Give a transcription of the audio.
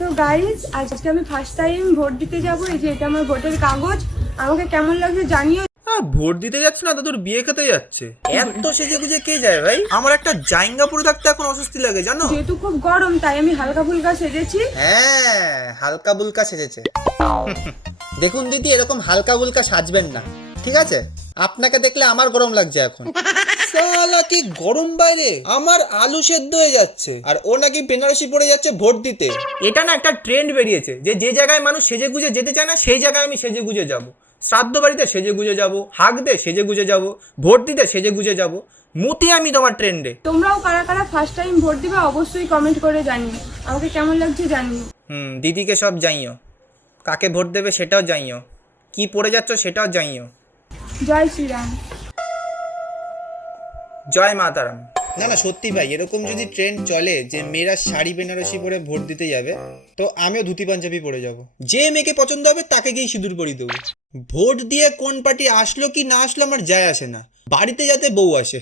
তো গাইস, আজকে আমি ফার্স্ট টাইম ভোট দিতে যাব। এই যে এটা আমার ভোটের কাগজ। আমাকে কেমন লাগছে জানিও। ভোট দিতে যাচ্ছে না, তোর বিয়ে খেতে যাচ্ছে। এত সেজে গুজে কে যায় ভাই? আমার একটা জাইঙ্গা পরে থাকতে এখন অস্বস্তি লাগে, জানো? যেহেতু খুব গরম তাই আমি হালকা ফুলকা সেজেছি। হ্যাঁ, হালকা বুলকা সেজেছে। দেখুন দিদি, এরকম হালকা বুলকা সাজবেন না, ঠিক আছে? আপনাকে দেখলে আমার গরম লাগছে এখন। শালা কি গরম বাইরে, আমার আলু সেদ্ধ হয়ে যাচ্ছে। আর ও নাকি বেনারসি পরে যাচ্ছে ভোট দিতে। এটা না একটা ট্রেন্ড বেরিয়েছে যে যে জায়গায় মানুষ সেজে গুজে যেতে চায় না সেই জায়গায় আমি সেজে গুজে যাব। শ্রাদ্ধ বাড়িতে সেজে গুজে যাব, হাঁক দে সেজে গুজে যাব, ভোট দিতে সেজে গুজে যাব। মতি আমি তোমার ট্রেন্ডে। তোমরাও কারা কারা ফার্স্ট টাইম ভোট দিবে অবশ্যই কমেন্ট করে জানিও। আমাকে কেমন লাগছে জানিও। দিদিকে সব জানিও, কাকে ভোট দেবে সেটাও জানিও, কি পড়ে যাচ্ছ সেটাও জানিও। জয় শ্রীরাম। জয় মাতারাম। না না, সত্যি ভাই, এরকম যদি ট্রেন্ড চলে যে মেয়েরা শাড়ি বেনারসি পরে ভোট দিতে যাবে, তো আমিও ধুতি পাঞ্জাবি পরে যাব। যে মেয়েকে পছন্দ হবে তাকে গিয়ে সিঁদুর পরিয়ে দেবো। ভোট দিয়ে কোন পার্টি আসলো কি না আসলো আমার যায় আসে না, বাড়িতে যাতে বউ আসে।